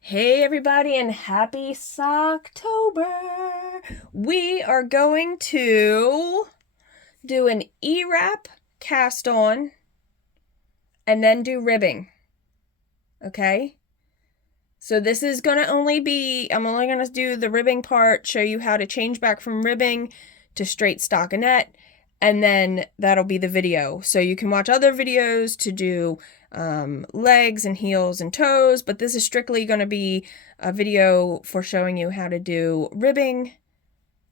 Hey everybody and happy Socktober! We are going to do an E-wrap cast on and then do ribbing. Okay? So this is going to only be, I'm only going to do the ribbing part, show you how to change back from ribbing to straight stockinette, and then that'll be the video. So you can watch other videos to do legs and heels and toes, but this is strictly going to be a video for showing you how to do ribbing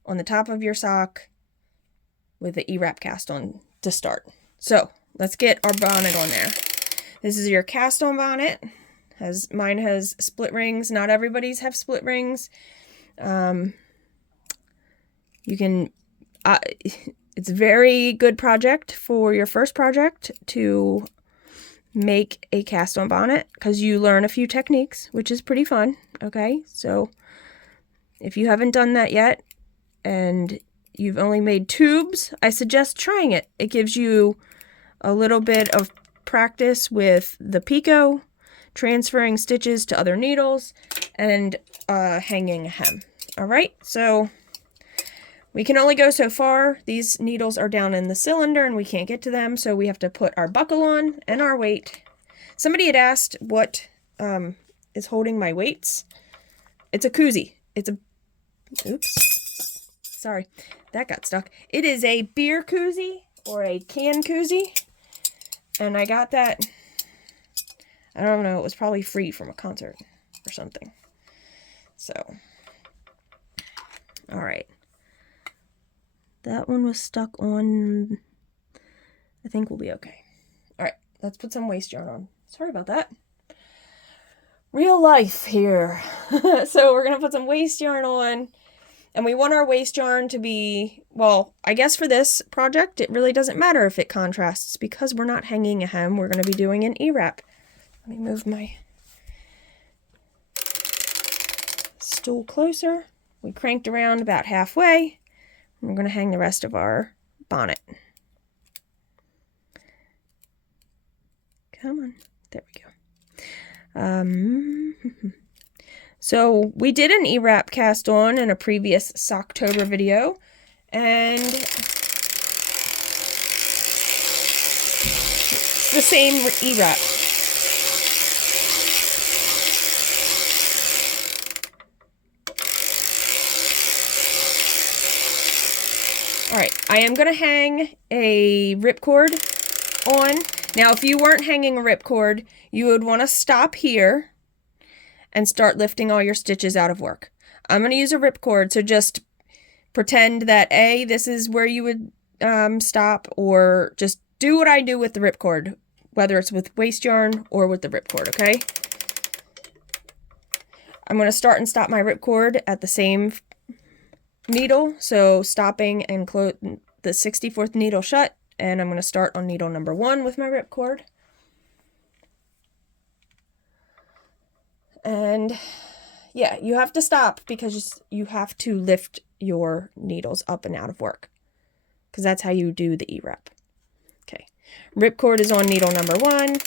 on the top of your sock with the E-wrap cast on to start. So let's get our bonnet on there. This is your cast on bonnet. Mine has split rings. Not everybody's have split rings. You can, it's a very good project for your first project to make a cast on bonnet because you learn a few techniques, which is pretty fun. Okay, so if you haven't done that yet and you've only made tubes, I suggest trying it. It gives you a little bit of practice with the picot, transferring stitches to other needles, and hanging a hem. All right, so we can only go so far. These needles are down in the cylinder and we can't get to them, so we have to put our buckle on and our weight. Somebody had asked what is holding my weights. It's a koozie. It's a, oops, sorry, that got stuck. It is a beer koozie or a can koozie, and I got that, I don't know, it was probably free from a concert or something. So, all right. That one was stuck on, I think we'll be okay. All right, let's put some waist yarn on. Sorry about that. Real life here. So we're going to put some waist yarn on, and we want our waist yarn to be, well, I guess for this project, it really doesn't matter if it contrasts because we're not hanging a hem. We're going to be doing an E-wrap. Let me move my stool closer. We cranked around about halfway. We're going to hang the rest of our bonnet. Come on. There we go. So we did an E-wrap cast on in a previous Socktober video. And it's the same E-wrap. Alright, I am going to hang a ripcord on. Now, if you weren't hanging a ripcord, you would want to stop here and start lifting all your stitches out of work. I'm going to use a ripcord, so just pretend that A, this is where you would stop, or just do what I do with the ripcord, whether it's with waist yarn or with the ripcord, okay? I'm going to start and stop my ripcord at the same needle, so stopping and close the 64th needle shut, and I'm going to start on needle number 1 with my ripcord. And yeah, you have to stop because you have to lift your needles up and out of work because that's how you do the E-wrap. Okay, ripcord is on needle number 1,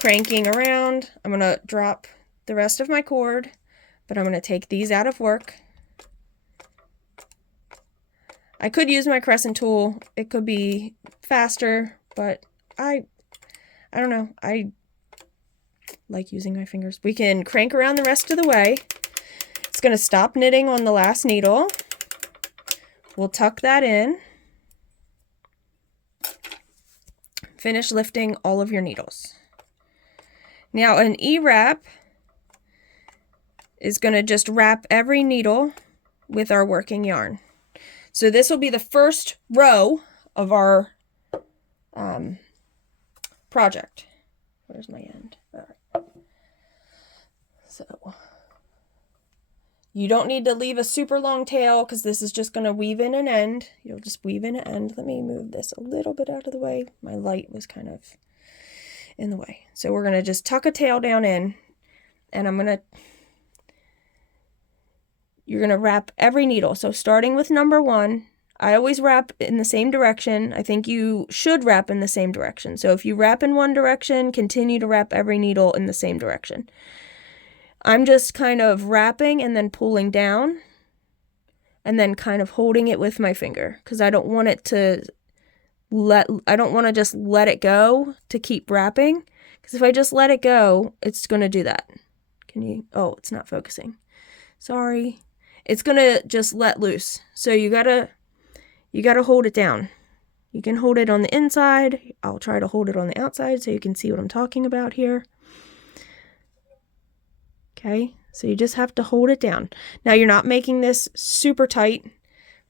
cranking around. I'm going to drop the rest of my cord, but I'm going to take these out of work. I could use my crescent tool. It could be faster, but I don't know. I like using my fingers. We can crank around the rest of the way. It's going to stop knitting on the last needle. We'll tuck that in. Finish lifting all of your needles. Now an E-wrap is going to just wrap every needle with our working yarn. So this will be the first row of our project. Where's my end? All right. So you don't need to leave a super long tail because this is just going to weave in an end. You'll just weave in an end. Let me move this a little bit out of the way. My light was kind of in the way. So we're going to just tuck a tail down in, and you're going to wrap every needle. So starting with number 1, I always wrap in the same direction. I think you should wrap in the same direction. So if you wrap in one direction, continue to wrap every needle in the same direction. I'm just kind of wrapping and then pulling down and then kind of holding it with my finger because I don't want it to I don't want to just let it go to keep wrapping, because if I just let it go, it's going to do that. Oh, it's not focusing. Sorry. It's going to just let loose. So you got to hold it down. You can hold it on the inside. I'll try to hold it on the outside so you can see what I'm talking about here. Okay, so you just have to hold it down. Now you're not making this super tight,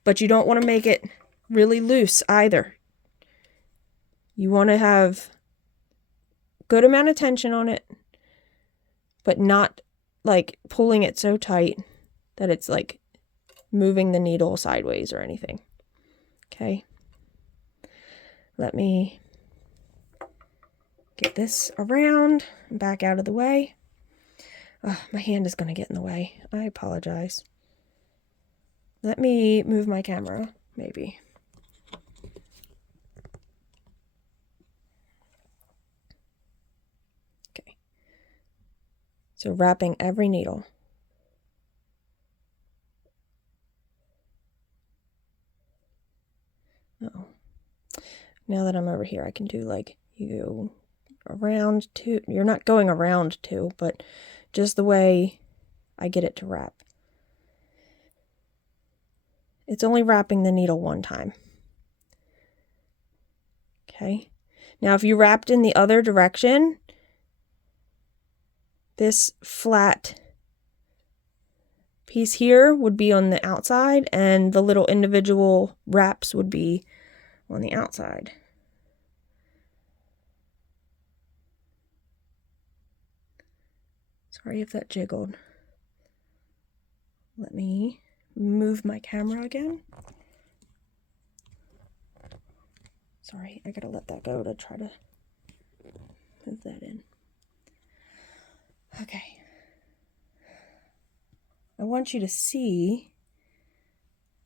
but you don't want to make it really loose either. You want to have good amount of tension on it, but not like pulling it so tight that it's like moving the needle sideways or anything. Okay. Let me get this around and back out of the way. My hand is going to get in the way. I apologize. Let me move my camera, maybe. Okay. So wrapping every needle. Oh. Now that I'm over here, I can do like you go around two. You're not going around two, but just the way I get it to wrap. It's only wrapping the needle one time. Okay. Now if you wrapped in the other direction, this flat piece here would be on the outside and the little individual wraps would be on the outside. Sorry if that jiggled. Let me move my camera again. Sorry, I gotta let that go to try to move that in. Okay. I want you to see,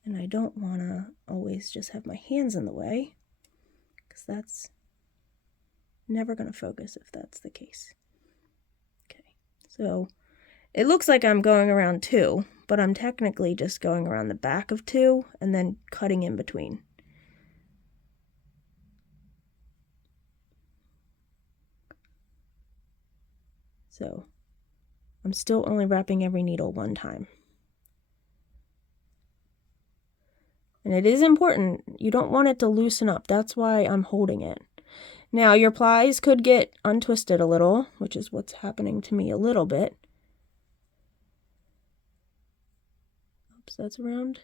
and I don't want to always just have my hands in the way, because that's never going to focus if that's the case. Okay, so it looks like I'm going around two, but I'm technically just going around the back of two and then cutting in between. So I'm still only wrapping every needle one time. And it is important. You don't want it to loosen up. That's why I'm holding it. Now, your plies could get untwisted a little, which is what's happening to me a little bit. Oops, that's around.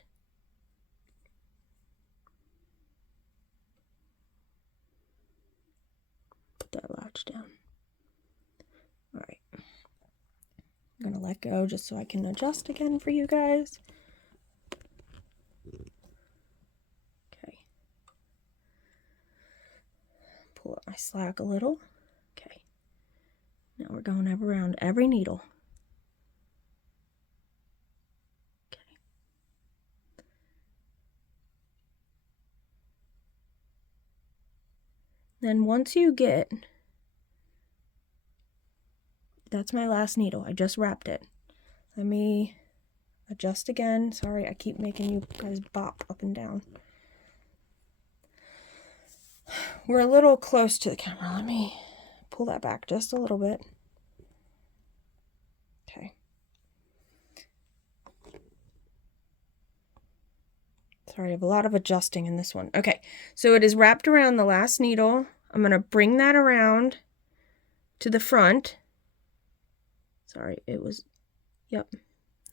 Put that latch down. All right. I'm going to let go just so I can adjust again for you guys. Okay. Pull up my slack a little. Okay. Now we're going around every needle. Okay. Then once you get, that's my last needle. I just wrapped it. Let me adjust again. Sorry, I keep making you guys bop up and down. We're a little close to the camera. Let me pull that back just a little bit. Okay. Sorry, I have a lot of adjusting in this one. Okay, so it is wrapped around the last needle. I'm going to bring that around to the front. Sorry, it was, yep,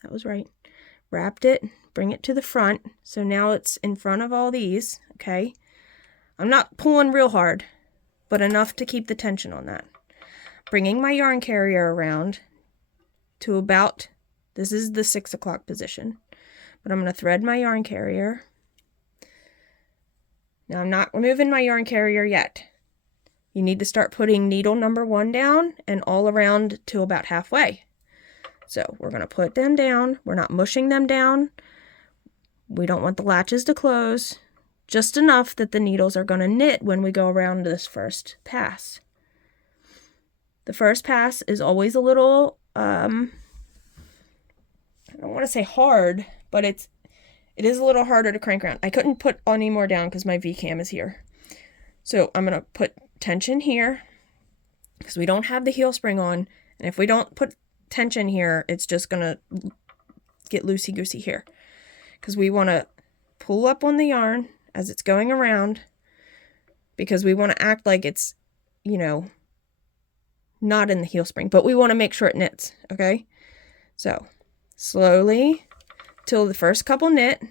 that was right. Wrapped it, bring it to the front. So now it's in front of all these, okay? I'm not pulling real hard, but enough to keep the tension on that. Bringing my yarn carrier around to about, this is the 6 o'clock position, but I'm going to thread my yarn carrier. Now I'm not removing my yarn carrier yet. You need to start putting needle number 1 down and all around to about halfway. So we're going to put them down. We're not mushing them down. We don't want the latches to close. Just enough that the needles are going to knit when we go around this first pass. The first pass is always a little I don't want to say hard, but it is a little harder to crank around. I couldn't put any more down because my V-cam is here. So I'm going to put tension here because we don't have the heel spring on. And if we don't put tension here, it's just going to get loosey-goosey here. Because we want to pull up on the yarn as it's going around, because we want to act like it's, you know, not in the heel spring, but we want to make sure it knits, okay? So slowly till the first couple knit,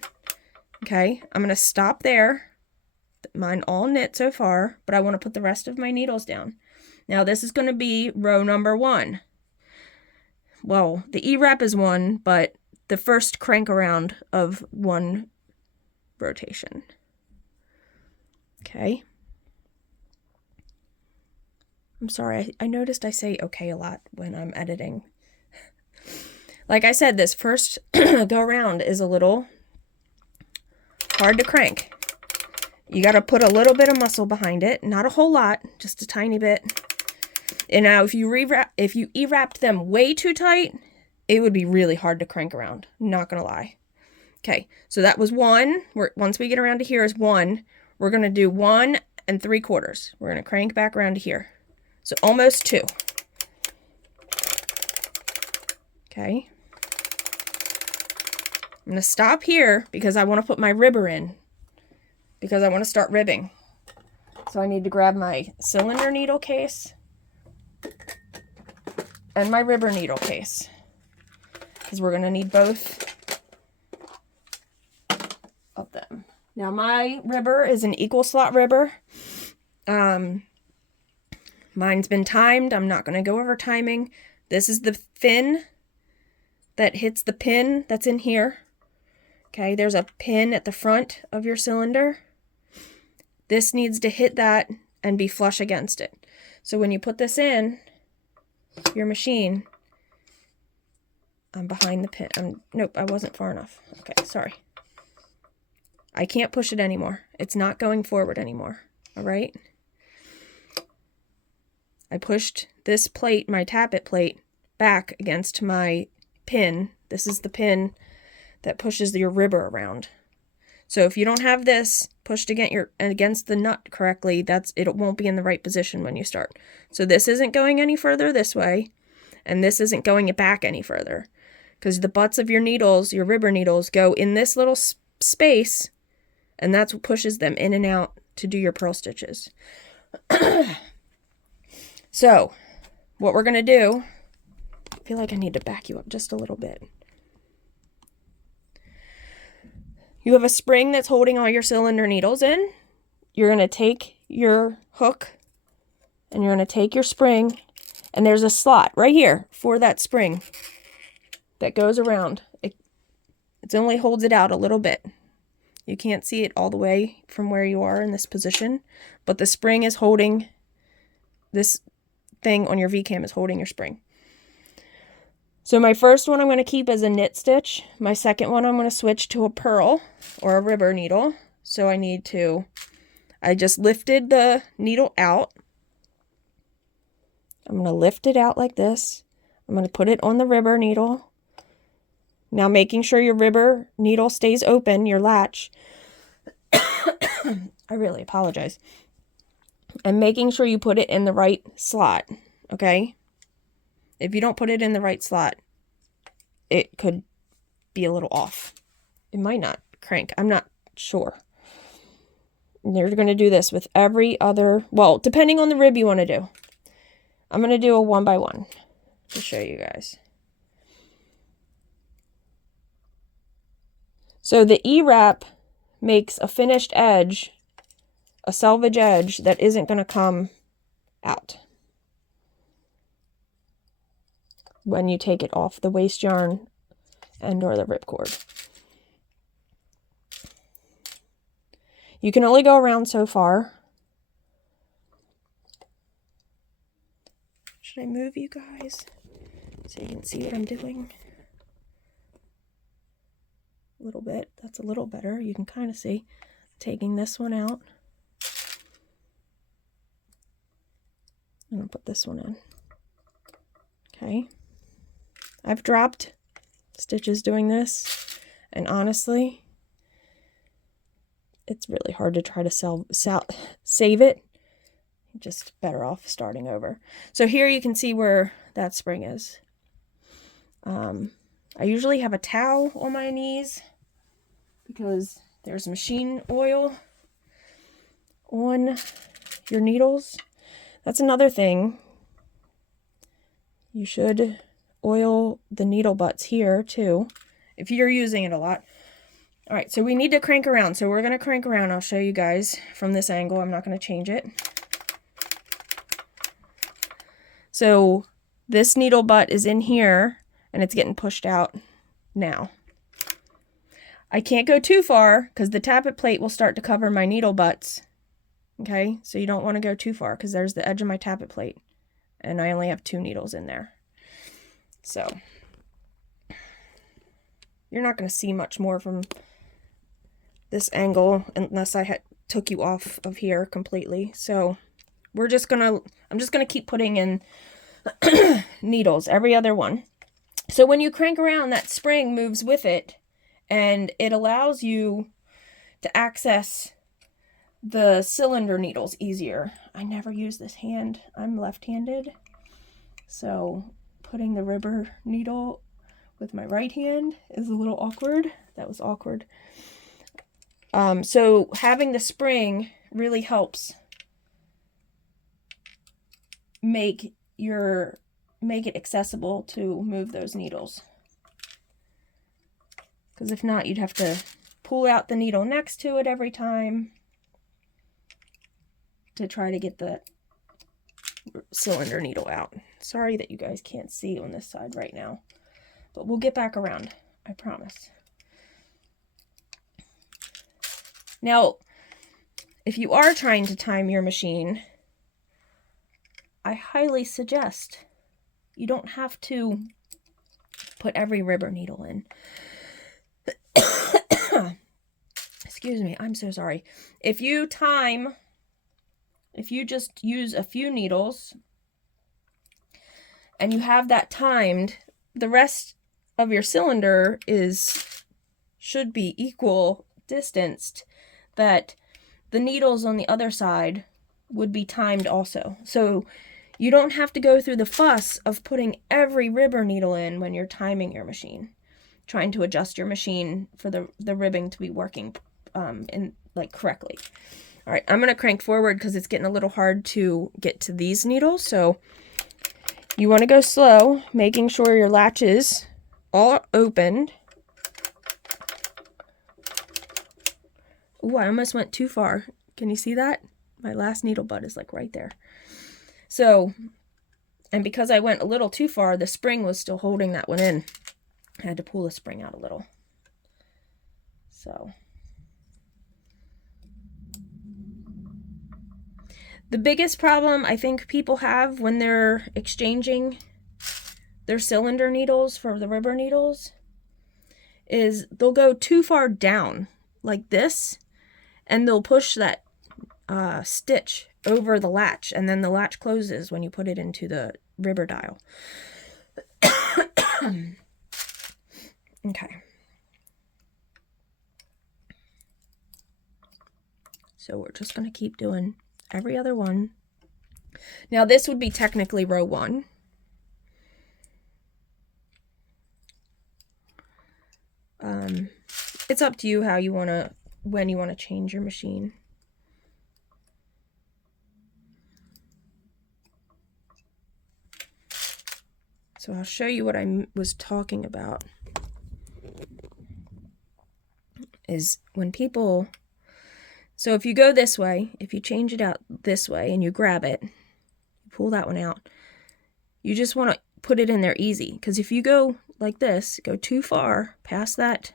okay? I'm going to stop there. Mine all knit so far, but I want to put the rest of my needles down. Now this is going to be row number 1. Well, the E-wrap is 1, but the first crank around of 1 rotation. Okay. I'm sorry, I noticed I say okay a lot when I'm editing. Like I said, this first go around is a little hard to crank. You got to put a little bit of muscle behind it, not a whole lot, just a tiny bit. And now if you E-wrapped them way too tight, it would be really hard to crank around, not gonna lie. Okay, so that was 1. Once we get around to here is 1. We're gonna do 1 3/4. We're gonna crank back around to here. So almost 2. Okay. I'm gonna stop here because I want to put my ribber in, because I want to start ribbing. So I need to grab my cylinder needle case and my ribber needle case, because we're going to need both of them. Now my ribber is an equal slot ribber. Mine's been timed. I'm not going to go over timing. This is the fin that hits the pin that's in here. Okay, there's a pin at the front of your cylinder. This needs to hit that and be flush against it. So when you put this in your machine, I'm behind the pin. Nope, I wasn't far enough. Okay, sorry. I can't push it anymore. It's not going forward anymore. All right. I pushed this plate, my tappet plate, back against my pin. This is the pin that pushes your ribber around. So if you don't have this pushed against the nut correctly, it won't be in the right position when you start. So this isn't going any further this way, and this isn't going back any further, because the butts of your needles, your ribber needles, go in this little space, and that's what pushes them in and out to do your purl stitches. So what we're going to do, I feel like I need to back you up just a little bit. You have a spring that's holding all your cylinder needles in. You're going to take your hook and you're going to take your spring, and there's a slot right here for that spring that goes around. It only holds it out a little bit. You can't see it all the way from where you are in this position, but the spring is holding, this thing on your V-cam is holding your spring. So my first one I'm going to keep as a knit stitch. My second one I'm going to switch to a purl or a ribber needle. So I just lifted the needle out. I'm going to lift it out like this. I'm going to put it on the ribber needle. Now making sure your ribber needle stays open, your latch. I really apologize. And making sure you put it in the right slot, okay? If you don't put it in the right slot, it could be a little off. It might not crank. I'm not sure. You're going to do this with every other, well, depending on the rib you want to do. I'm going to do a 1x1 to show you guys. So the E-wrap makes a finished edge, a selvage edge that isn't going to come out when you take it off the waste yarn and or the ripcord. You can only go around so far. Should I move you guys so you can see what I'm doing? A little bit. That's a little better. You can kind of see. Taking this one out. I'm going to put this one in. Okay. I've dropped stitches doing this, and honestly, it's really hard to try to save it. Just better off starting over. So here you can see where that spring is. I usually have a towel on my knees because there's machine oil on your needles. That's another thing. You should oil the needle butts here too, if you're using it a lot. All right, so we need to crank around. So we're going to crank around. I'll show you guys from this angle. I'm not going to change it. So this needle butt is in here and it's getting pushed out now. I can't go too far because the tappet plate will start to cover my needle butts. Okay, so you don't want to go too far because there's the edge of my tappet plate and I only have 2 needles in there. So you're not going to see much more from this angle unless I took you off of here completely. So I'm just gonna keep putting in needles, every other one. So when you crank around, that spring moves with it, and it allows you to access the cylinder needles easier. I never use this hand. I'm left-handed, so putting the rubber needle with my right hand is a little awkward. That was awkward. So having the spring really helps make it accessible to move those needles. Because if not, you'd have to pull out the needle next to it every time to try to get the cylinder needle out. Sorry that you guys can't see on this side right now, but we'll get back around, I promise. Now, if you are trying to time your machine, I highly suggest you don't have to put every rubber needle in. Excuse me, I'm so sorry. If you just use a few needles and you have that timed, the rest of your cylinder should be equal distanced, that the needles on the other side would be timed also. So you don't have to go through the fuss of putting every rubber needle in when you're timing your machine, trying to adjust your machine for the ribbing to be working correctly. All right, I'm going to crank forward because it's getting a little hard to get to these needles. So you want to go slow, making sure your latches all opened. Ooh, I almost went too far. Can you see that? My last needle butt is like right there. So, and because I went a little too far, the spring was still holding that one in. I had to pull the spring out a little. So, the biggest problem I think people have when they're exchanging their cylinder needles for the rubber needles is they'll go too far down like this, and they'll push that stitch over the latch, and then the latch closes when you put it into the rubber dial. Okay. So we're just going to keep doing every other one. Now this would be technically row 1. It's up to you how you want to, when you want to change your machine. So I'll show you what I was talking about. Is when people, so if you go this way, if you change it out this way and you grab it, you pull that one out, you just want to put it in there easy. Because if you go like this, go too far past that,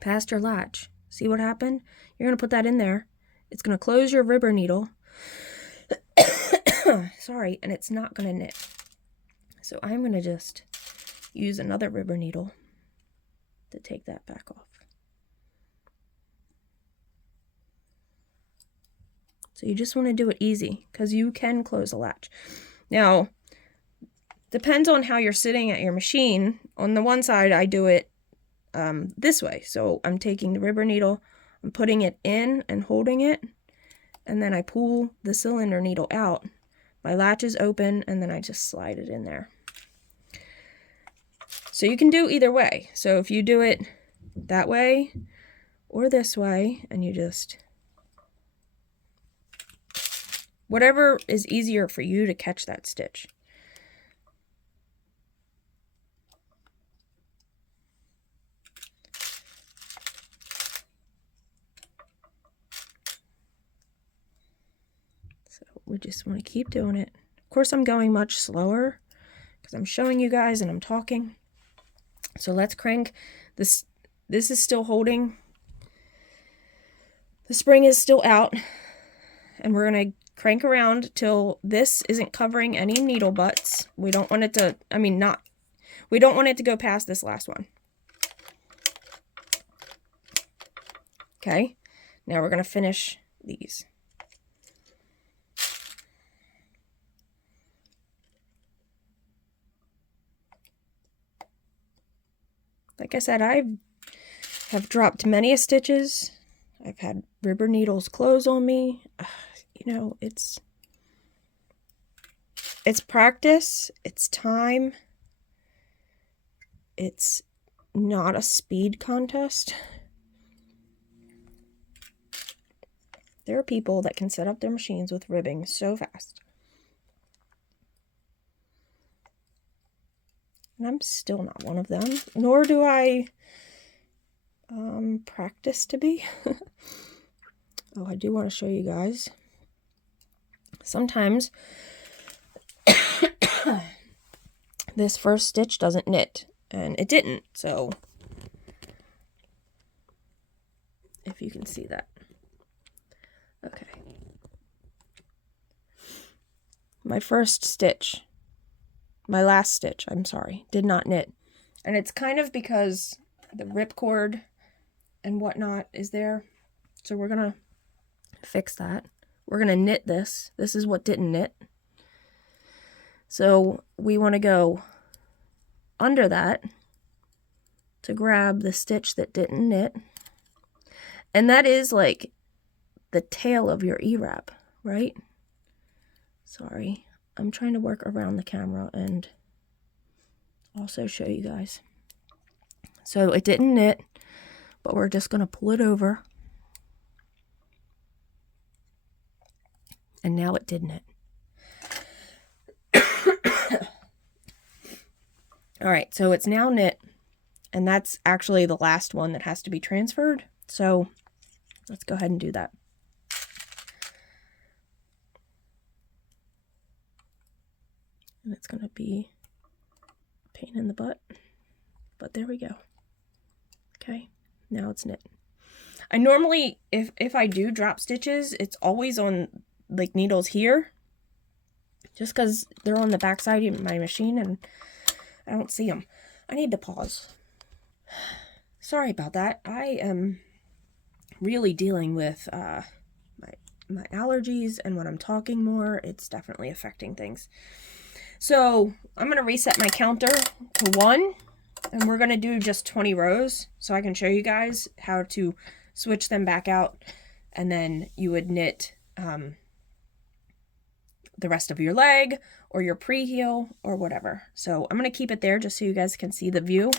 past your latch, see what happened? You're going to put that in there. It's going to close your rubber needle. Sorry, and it's not going to knit. So I'm going to just use another rubber needle to take that back off. So you just want to do it easy because you can close a latch. Now, depends on how you're sitting at your machine. On the one side, I do it this way. So I'm taking the ribber needle, I'm putting it in and holding it, and then I pull the cylinder needle out. My latch is open, and then I just slide it in there. So you can do either way. So if you do it that way or this way, and you just, whatever is easier for you to catch that stitch. So we just want to keep doing it. Of course, I'm going much slower because I'm showing you guys and I'm talking. So let's crank this. This is still holding. The spring is still out, and we're going to crank around till this isn't covering any needle butts. We don't want it to, we don't want it to go past this last one. Okay, now we're going to finish these. Like I said, I have dropped many stitches. I've had ribber needles close on me. You know, it's practice, it's time. It's not a speed contest. There are people that can set up their machines with ribbing so fast. And I'm still not one of them, nor do I practice to be. Oh, I do want to show you guys. Sometimes this first stitch doesn't knit, and it didn't, so if you can see that. Okay. My first stitch, my last stitch, I'm sorry, did not knit. And it's kind of because the ripcord and whatnot is there. So we're going to fix that. We're going to knit this. This is what didn't knit. So we want to go under that to grab the stitch that didn't knit. And that is like the tail of your E-wrap, right? Sorry, I'm trying to work around the camera and also show you guys. So it didn't knit, but we're just going to pull it over. And now it did knit. All right, so it's now knit, and that's actually the last one that has to be transferred. So let's go ahead and do that. And it's going to be a pain in the butt, but there we go. Okay, now it's knit. I normally, if I do drop stitches, it's always on like needles here, just because they're on the back side of my machine and I don't see them. I need to pause. Sorry about that. I am really dealing with my allergies, and when I'm talking more, it's definitely affecting things. So I'm going to reset my counter to 1, and we're going to do just 20 rows so I can show you guys how to switch them back out, and then you would knit the rest of your leg or your pre-heel or whatever. So I'm going to keep it there just so you guys can see the view.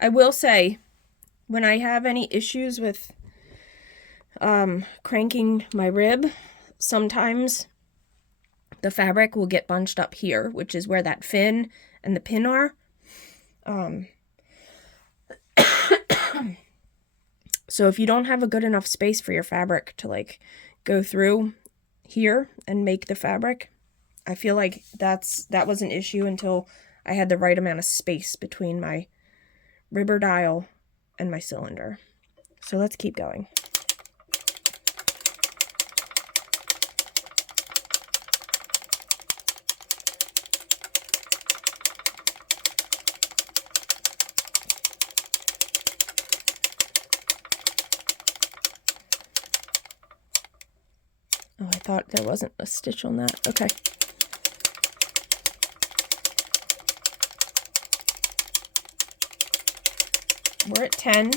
I will say, when I have any issues with cranking my rib, sometimes the fabric will get bunched up here, which is where that fin and the pin are. So if you don't have a good enough space for your fabric to like go through, here and make the fabric. I feel like that was an issue until I had the right amount of space between my ribber dial and my cylinder. So let's keep going. Oh, I thought there wasn't a stitch on that. Okay. We're at 10.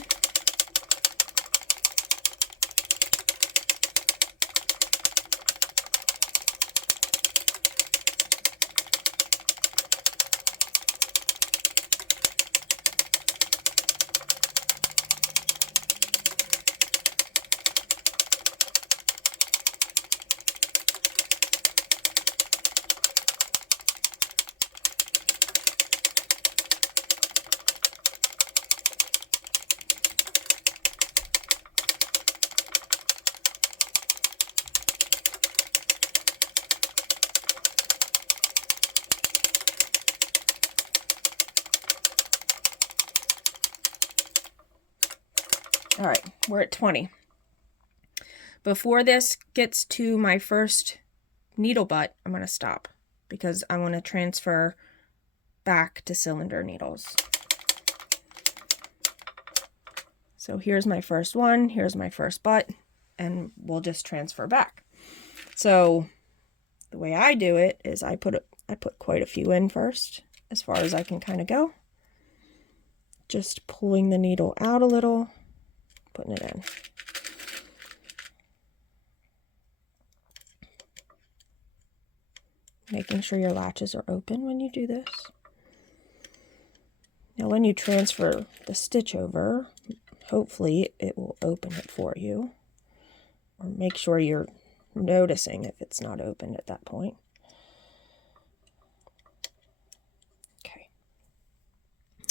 All right, we're at 20. Before this gets to my first needle butt, I'm going to stop because I want to transfer back to cylinder needles. So here's my first one, here's my first butt, and we'll just transfer back. So the way I do it is I put quite a few in first, as far as I can kind of go. Just pulling the needle out a little, putting it in. Making sure your latches are open when you do this. Now when you transfer the stitch over, hopefully it will open it for you. Or make sure you're noticing if it's not opened at that point. Okay.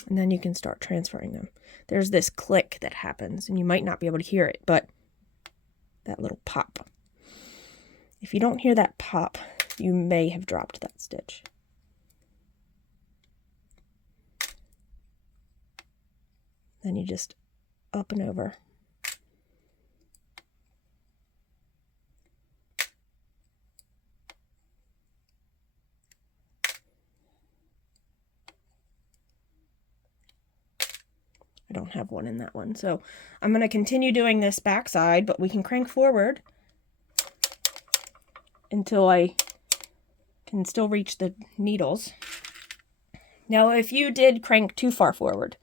And then you can start transferring them. There's this click that happens, and you might not be able to hear it, but that little pop. If you don't hear that pop, you may have dropped that stitch. Then you just up and over. I don't have one in that one, so I'm going to continue doing this backside, but we can crank forward until I can still reach the needles. Now, if you did crank too far forward,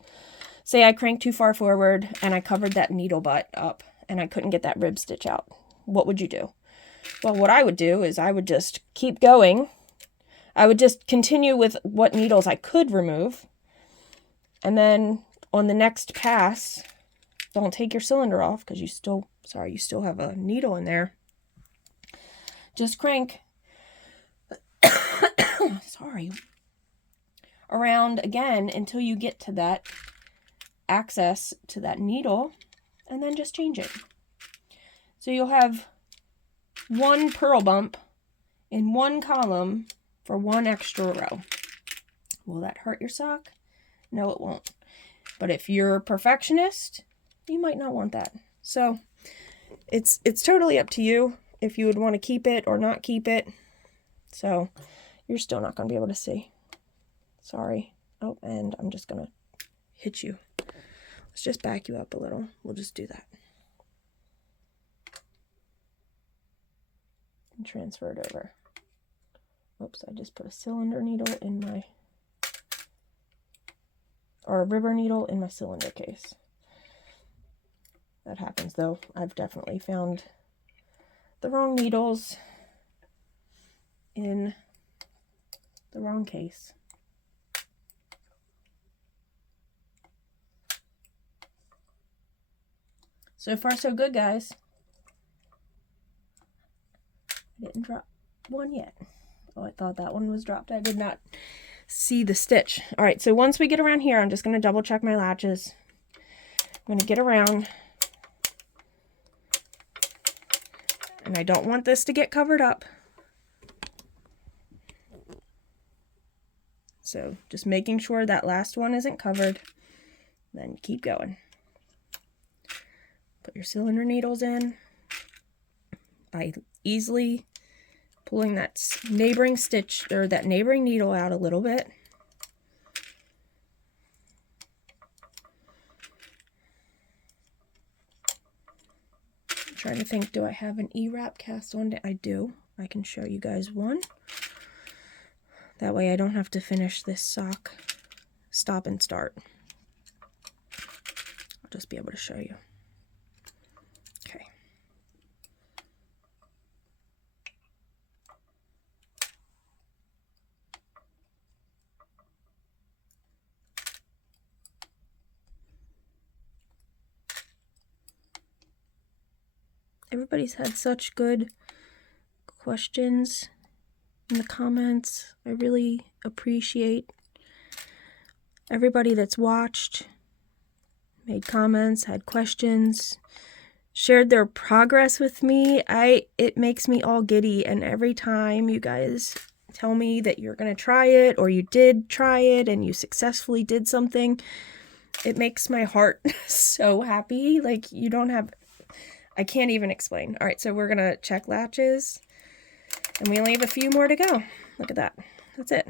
say I cranked too far forward and I covered that needle butt up and I couldn't get that rib stitch out, what would you do? Well, what I would do is I would just keep going. I would just continue with what needles I could remove, and then on the next pass, don't take your cylinder off because you still have a needle in there. Just crank sorry, around again until you get to that access to that needle, and then just change it. So you'll have one purl bump in one column for one extra row. Will that hurt your sock? No, it won't. But if you're a perfectionist, you might not want that. So it's totally up to you if you would want to keep it or not keep it. So you're still not going to be able to see. Sorry. Oh, and I'm just going to hit you. Let's just back you up a little. We'll just do that. And transfer it over. Oops, I just put a cylinder needle in my, or a ribber needle in my cylinder case. That happens though. I've definitely found the wrong needles in the wrong case. So far so good, guys. I didn't drop one yet. Oh, I thought that one was dropped. I did not see the stitch. All right, so once we get around here, I'm just going to double check my latches. I'm going to get around And I don't want this to get covered up. So just making sure that last one isn't covered, then keep going. Put your cylinder needles in by easily pulling that neighboring stitch or that neighboring needle out a little bit. I'm trying to think, do I have an E-wrap cast on? I do. I can show you guys one. That way I don't have to finish this sock stop and start. I'll just be able to show you. Okay. Everybody's had such good questions in the comments. I really appreciate everybody that's watched, made comments, had questions, shared their progress with me. It makes me all giddy, and every time you guys tell me that you're gonna try it or you did try it and you successfully did something, it makes my heart so happy. Like, you don't have, I can't even explain. All right, so we're gonna check latches. And we only have a few more to go. Look at that. That's it.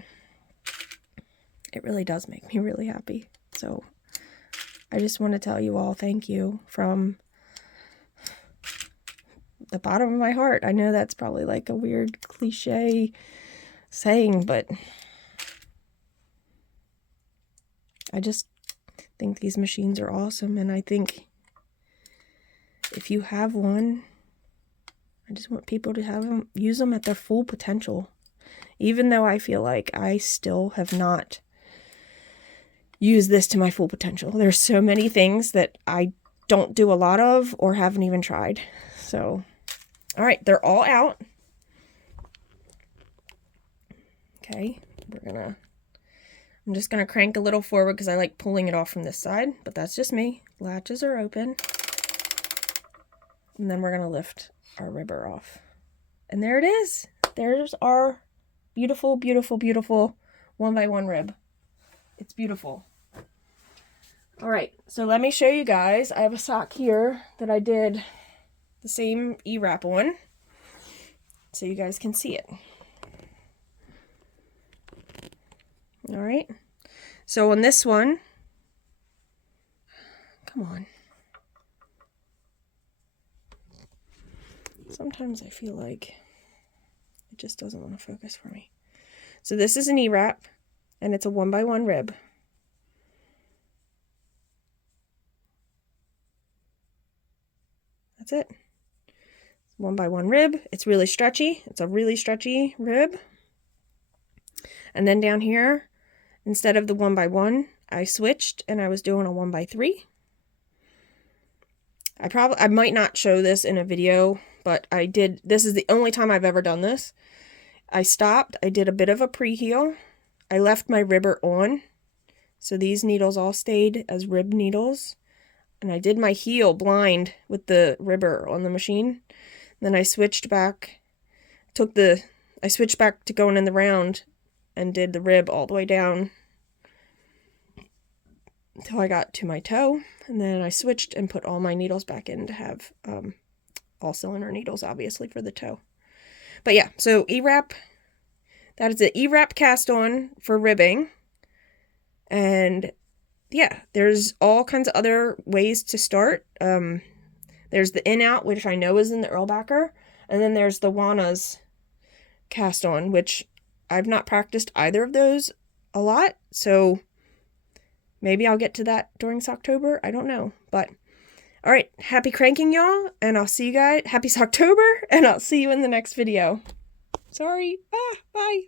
It really does make me really happy. So I just want to tell you all thank you from the bottom of my heart. I know that's probably like a weird cliche saying, but I just think these machines are awesome. And I think if you have one, I just want people to have them, use them at their full potential. Even though I feel like I still have not used this to my full potential. There's so many things that I don't do a lot of or haven't even tried. So, all right, they're all out. Okay, I'm just gonna crank a little forward because I like pulling it off from this side, but that's just me. Latches are open. And then we're gonna lift our ribber off. And there it is. There's our beautiful, beautiful, beautiful 1x1 rib. It's beautiful. All right, so let me show you guys. I have a sock here that I did the same E-wrap on, so you guys can see it. All right, so on this one, come on. Sometimes I feel like it just doesn't want to focus for me. So this is an E-wrap, and it's a 1x1 rib. That's it. 1x1 rib. It's really stretchy. It's a really stretchy rib. And then down here, instead of the 1x1, I switched and I was doing a 1x3. I might not show this in a video, but I did. This is the only time I've ever done this. I stopped. I did a bit of a pre-heel. I left my ribber on, so these needles all stayed as rib needles. And I did my heel blind with the ribber on the machine. Then I switched back, I switched back to going in the round and did the rib all the way down until I got to my toe. And then I switched and put all my needles back in to have all cylinder needles, obviously, for the toe. But yeah, so E-wrap, that is an E-wrap cast on for ribbing. And yeah, there's all kinds of other ways to start. There's the in-out, which I know is in the Erlbacher. And then there's the Wana's cast on, which I've not practiced either of those a lot. So maybe I'll get to that during Socktober. I don't know. But all right, happy cranking, y'all. And I'll see you guys. Happy Socktober. And I'll see you in the next video. Sorry. Bye.